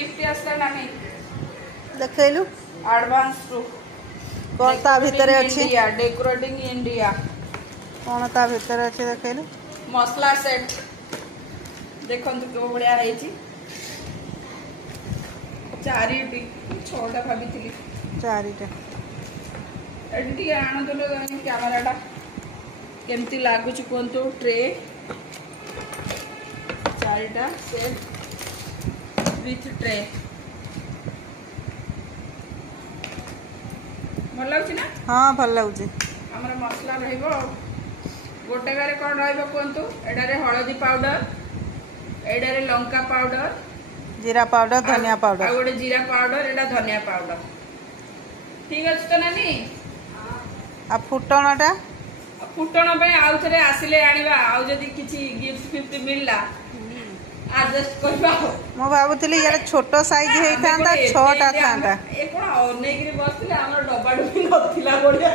gift आसला नानी देखैलु advance to कौन ता भीतर अछि इंडिया डेकोरेटिंग इंडिया कौन ता भीतर अछि देखैलु मसला सेट देखंतु को बढिया हेची 4टी 6टा भाबिथिली 4टा एटी टिके आनो दलो कैमराटा केमती लागुच कोंतो ट्रे 4टा सेट विथ ट्रे भल लागुच ना हां भल लागुच हमर मसला रहइबो गोटे गारे कोन रहइबो कोंतो एडारे हळदी पाउडर एडारे लंका पाउडर जीरा पाउडर धनिया पाउडर आ गोटे जीरा पाउडर एडा धनिया पाउडर ठीक अछि त नानी आ फुटणटा फुटण पे आउ थरे आसिले आनिबा आउ जदी किछि गिफ्ट फिफ्ट मिलला एडजस्ट करबा मो भाबुतली यार छोटो साइज हेइतांता 6टा थांता ए कोन अनेगिरी बसले हमर डब्बा डब्बी नथिला बढिया